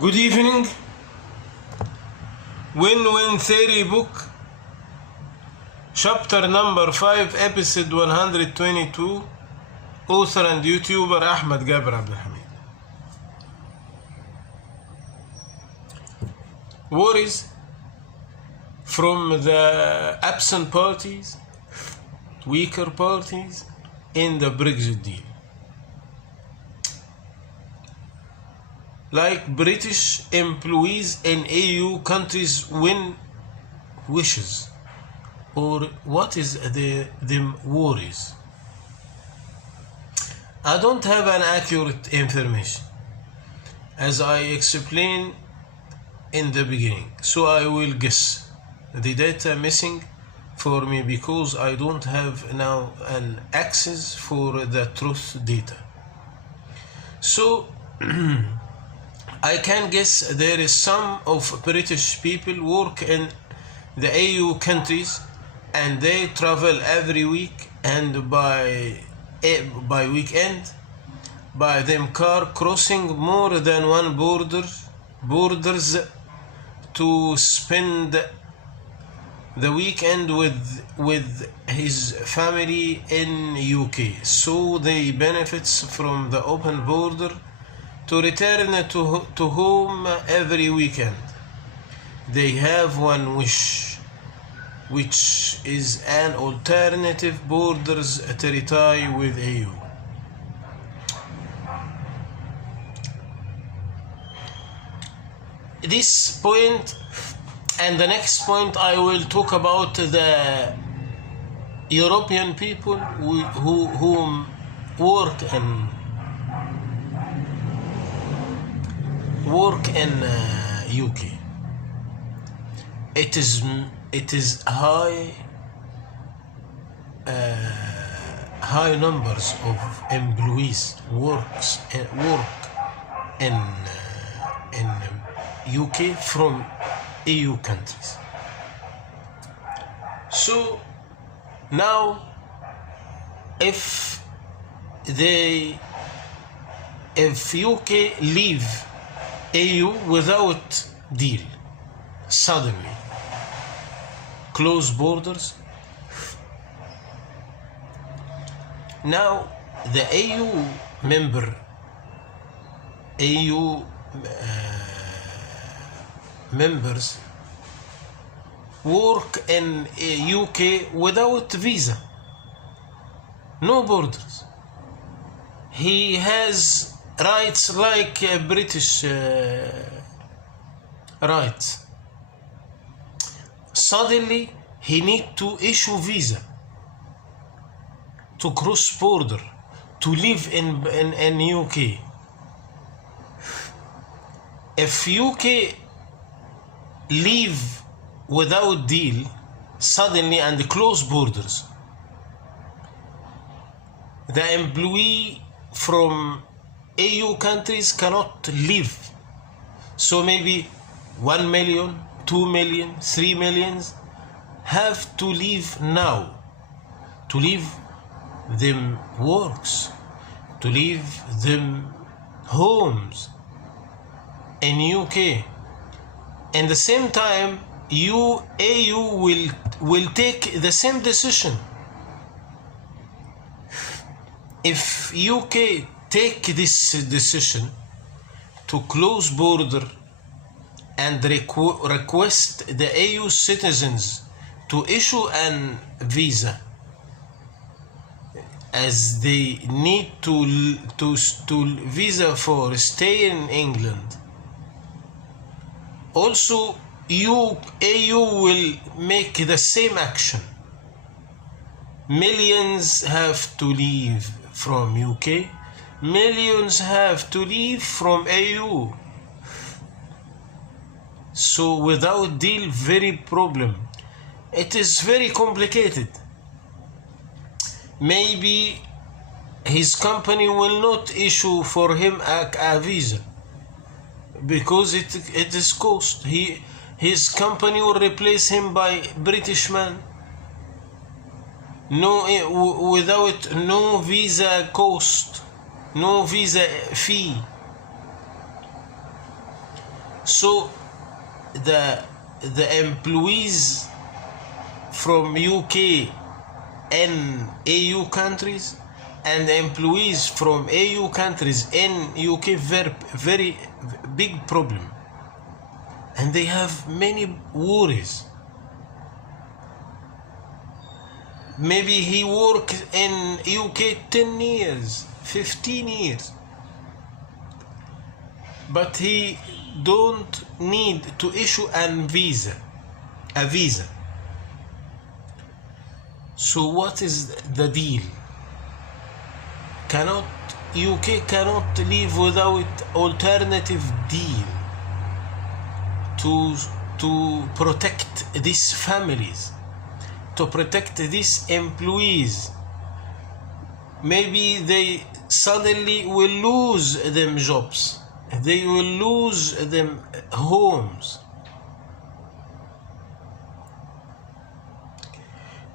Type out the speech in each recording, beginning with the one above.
Good evening. Win-Win Theory book, chapter number 5, episode 122, author and YouTuber Ahmed Gaber Abdelhamid. Worries from the absent parties, weaker parties in the Brexit deal. Like British employees in EU countries win wishes, or what is the worries? I don't have an accurate information, as I explained in the beginning, so I will guess the data missing for me because I don't have now an access for the truth data. So I can guess there is some of British people work in the EU countries and they travel every week, and by weekend by them car crossing more than one borders to spend the weekend with his family in UK, so they benefits from the open border to return to home every weekend. They have one wish, which is an alternative borders territory with EU. This point and the next point, I will talk about the European people who work in UK. It is high numbers of employees work in UK from EU countries. So now if UK leave EU without deal, suddenly close borders, now the EU members work in UK without visa, no borders. He has rights like British rights. Suddenly he need to issue visa to cross border to live in UK. If UK leave without deal suddenly and close borders, the employee from EU countries cannot live. So maybe 1 million, 2 million, 3 millions have to leave now, to leave them works, to leave them homes in UK. And the same time, EU will take the same decision. If UK take this decision to close border and request the EU citizens to issue an visa, as they need to visa for stay in England, also EU will make the same action. Millions have to leave from UK, millions have to leave from EU. So without deal, very problem. It is very complicated. Maybe his company will not issue for him a visa because it is cost. His company will replace him by British man. Without no visa cost, no visa fee. So the employees from UK and AU countries and employees from AU countries in UK very big problem, and they have many worries. Maybe he worked in UK 10 years, 15 years, but he don't need to issue a visa. So what is the deal? UK cannot live without alternative deal to protect these families, to protect these employees. Maybe they suddenly will lose them jobs, they will lose them homes.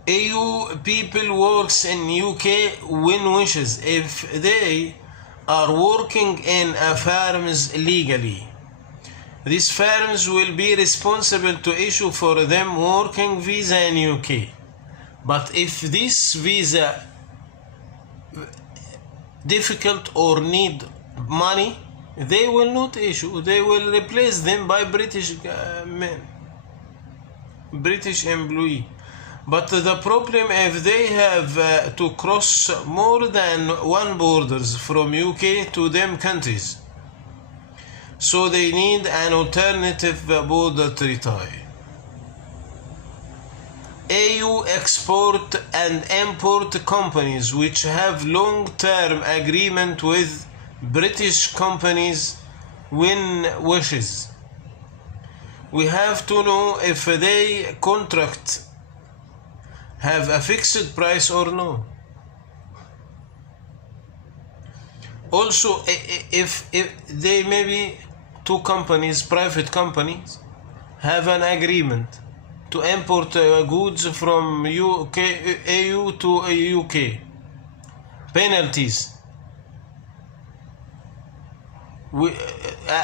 AU people works in UK when wishes if they are working in a firms legally. These firms will be responsible to issue for them working visa in UK. But if this visa difficult or need money, they will not issue. They will replace them by British employee. But the problem, if they have to cross more than one borders from UK to them countries, so they need an alternative border treaty. AU export and import companies which have long-term agreement with British companies when wishes. We have to know if they contract have a fixed price or no. Also, if they maybe two companies, private companies, have an agreement to import goods from AU to UK, penalties,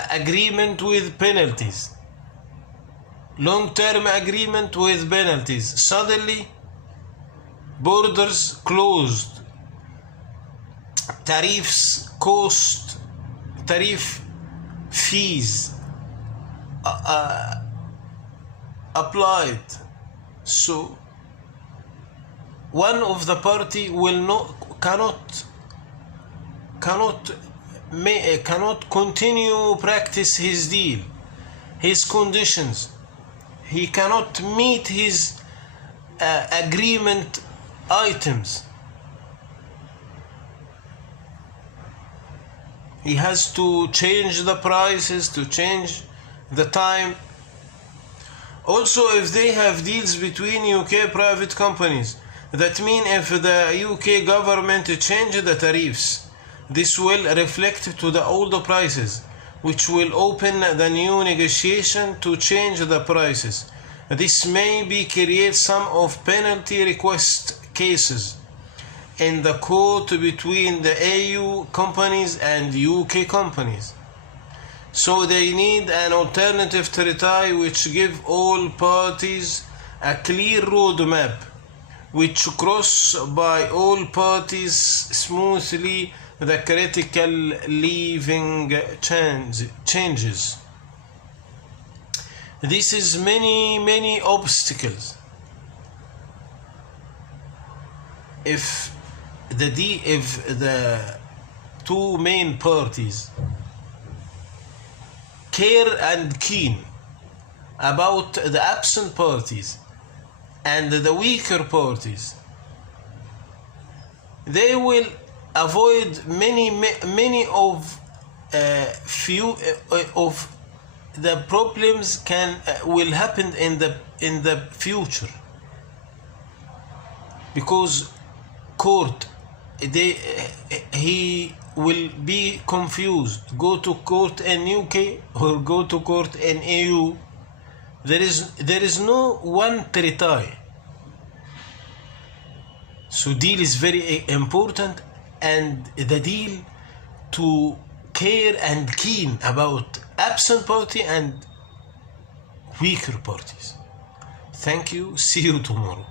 agreement with penalties, long-term agreement with penalties, suddenly borders closed, tariffs, cost, tariff fees applied. So one of the party will cannot continue practice his deal, his conditions. He cannot meet his agreement items. He has to change the prices, to change the time. Also, if they have deals between UK private companies, that means if the UK government change the tariffs, this will reflect to the old prices, which will open the new negotiation to change the prices. This may be create some of penalty request cases in the court between the AU companies and UK companies. So they need an alternative treaty which give all parties a clear roadmap, which cross by all parties smoothly the critical living changes. This is many obstacles. If the two main parties care and keen about the absent parties and the weaker parties, they will avoid many of the problems will happen in the future, because court, he will be confused, go to court in UK or go to court in AU. There is no one treaty. So deal is very important, and the deal to care and keen about absent party and weaker parties. Thank you. See you tomorrow.